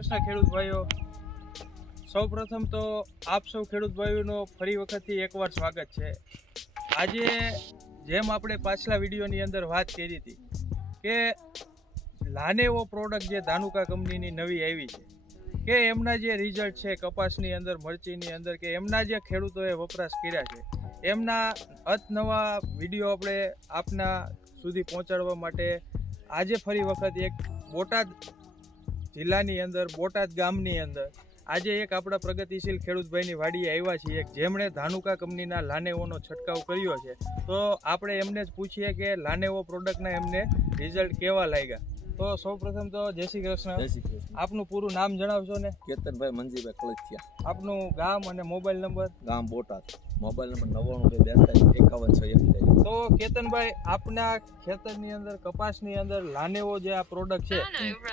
કૃષ્ણ ખેડૂત ભાઈઓ, સૌ પ્રથમ તો આપ સૌ ખેડૂત ભાઈઓનો ફરી વખતથી એકવાર સ્વાગત છે। આજે જેમ આપણે પાછલા વિડીયોની અંદર વાત કરી હતી કે લાનેવો પ્રોડક્ટ જે ધાનુકા કંપનીની નવી આવી છે કે એમના જે રિઝલ્ટ છે કપાસની અંદર, મરચીની અંદર, કે એમના જે ખેડૂતોએ વપરાશ કર્યા છે એમના અતનવા વિડીયો આપણે આપના સુધી પહોંચાડવા માટે આજે ફરી વખત એક બોટાદ જિલ્લાની અંદર, બોટાદ ગામની અંદર આજે એક આપણા પ્રગતિશીલ ખેડૂતભાઈની વાડીએ આવ્યા છીએ જેમણે ધાનુકા કંપનીના લાનેવોનો છંટકાવ કર્યો છે। તો આપણે એમને જ પૂછીએ કે લાનેવો પ્રોડક્ટના એમને રિઝલ્ટ કેવા લાગ્યા। તો સૌ પ્રથમ તો જય શ્રી કૃષ્ણ। જય શ્રી કૃષ્ણ। આપનું પૂરું નામ જણાવશો ને? કેતનભાઈ મંજીભાઈ કળથિયા। આપનું ગામ અને મોબાઈલ નંબર? ગામ બોટાદ, મોબાઈલ નંબર 9942415641। તો કેતનભાઈ, આપના ખેતરની અંદર કપાસની અંદર લાનેવો જે આ પ્રોડક્ટ છે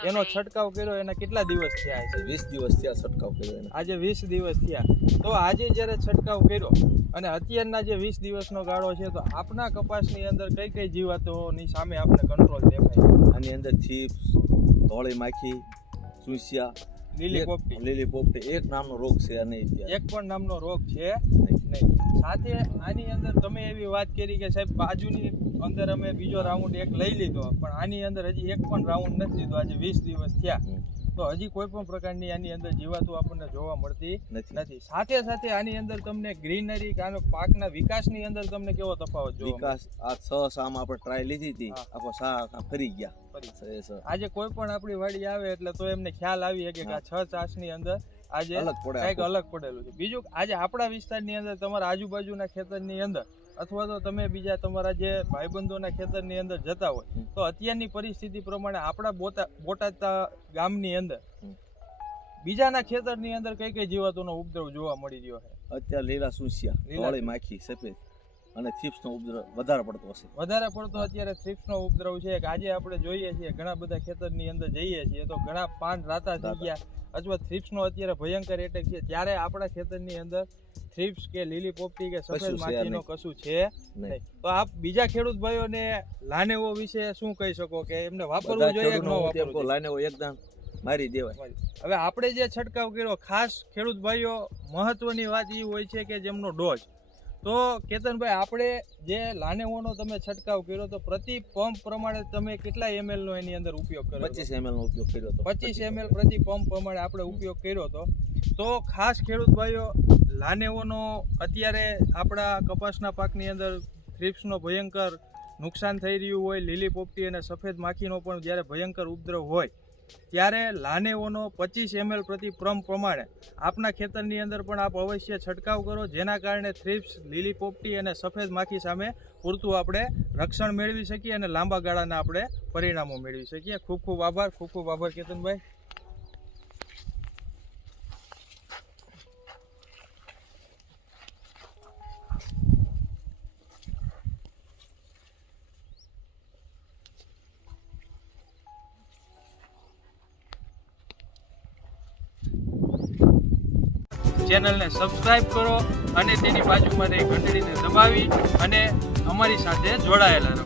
એનો છંટકાવ કર્યો એના કેટલા દિવસ થયા છે? 20 દિવસ થયા છંટકાવ કર્યો એને। આજે 20 દિવસ થયા। તો આજે જ્યારે છંટકાવ કર્યો અને અત્યારના જે 20 દિવસનો ગાળો છે તો આપના કપાસની અંદર કઈ કઈ જીવાતોની સામે આપણે કંટ્રોલ દેખાય? આની અંદર ચીપ્સ, ધોળી માખી, ચૂસિયા, લીલી પોપટી એક નામનો રોગ છે નહીં, એક પણ નામનો રોગ છે નહીં। સાથે આની અંદર તમે એવી વાત કરી કે સાહેબ બાજુની અંદર અમે બીજો રાઉન્ડ એક લઈ લીધો પણ આની અંદર હજી એક પણ રાઉન્ડ નથી લીધો, આજે 20 દિવસ થયા તો હજી કોઈ પણ પ્રકારની આની અંદર જીવાતો આપણને જોવા મળતી નથી। સાથે સાથે આની અંદર તમને ગ્રીનરી કે પાકના વિકાસની અંદર તમને કેવો તફાવત જોવા? વિકાસ આ 6 સામ આપણે ટ્રાય લીધી હતી, આખો સા ફરી ગયા। આજે કોઈ પણ આપણી વાડી આવે એટલે તો એમને ખ્યાલ આવી કે આ 6 ચાસની અંદર આજે કંઈક અલગ પડેલું છે। બીજું, આજે આપણા વિસ્તારની અંદર, તમારા આજુબાજુના ખેતરની અંદર અથવા તો તમે બીજા તમારા જે ભાઈબંધોના ખેતરની અંદર જતા હોય તો અત્યારની પરિસ્થિતિ પ્રમાણે આપણા બોટાદ ગામની અંદર બીજાના ખેતરની અંદર કઈ કઈ જીવાતોનો ઉપદ્રવ જોવા મળી રહ્યો છે? અત્યારે લીલા ચૂસિયા, ધોળી માખી, સફેદ અને થ્રિપ્સનો ઉપદ્રવ વધારે પડતો હશે। વધારે પડતો અત્યારે થ્રિપ્સનો ઉપદ્રવ છે। આજે આપણે જોઈએ છીએ ઘણા બધા ખેતરની અંદર જઈએ છીએ તો ઘણા પાન રાતા થઈ ગયા અથવા થ્રિપ્સનો અત્યારે ભયંકર એટેક છે, ત્યારે આપણા ખેતરની અંદર થ્રિપ્સ કે લીલી પોપટી કે સફેદ માખીનો કશું છે નહીં। તો આપ બીજા ખેડૂત ભાઈઓને લાનેવો વિશે શું કહી શકો કે એમને વાપરવું જોઈએ કે ન વાપરવું જોઈએ? લાનેવો એકદમ મારી દેવાય। હવે આપણે જે છંટકાવ કર્યો, ખાસ ખેડૂત ભાઈઓ મહત્વની વાત એ હોય છે કે જેમનો ડોઝ, તો કેતનભાઈ આપણે જે લાનેવોનો તમે છંટકાવ કર્યો તો પ્રતિ પંપ પ્રમાણે તમે કેટલા ml નો એની અંદર ઉપયોગ કર્યો? 25 ml નો ઉપયોગ કર્યો હતો। 25 ml પ્રતિ પંપ પ્રમાણે આપણે ઉપયોગ કર્યો હતો। તો ખાસ ખેડૂત ભાઈઓ, લાનેવોનો અત્યારે આપણા કપાસના પાકની અંદર થ્રિપ્સનો ભયંકર નુકસાન થઈ રહ્યું હોય, લીલી પોપટી અને સફેદ માખીનો પણ જ્યારે ભયંકર ઉપદ્રવ હોય ત્યારે લાનેવોનો 25 ml પ્રતિ પંપ પ્રમાણે આપના ખેતરની અંદર પણ આપ અવશ્ય છંટકાવ કરો, જેના કારણે થ્રિપ્સ, લીલી પોપટી અને સફેદ માખી સામે પૂરતું આપણે રક્ષણ મેળવી શકીએ અને લાંબા ગાળાના આપણે પરિણામો મેળવી શકીએ। ખૂબ ખૂબ આભાર, ખૂબ ખૂબ આભાર કેતનભાઈ। ચેનલને સબસ્ક્રાઇબ કરો અને તેની બાજુમાં ઘંટડીને દબાવી અને અમારી સાથે જોડાયેલા રહો।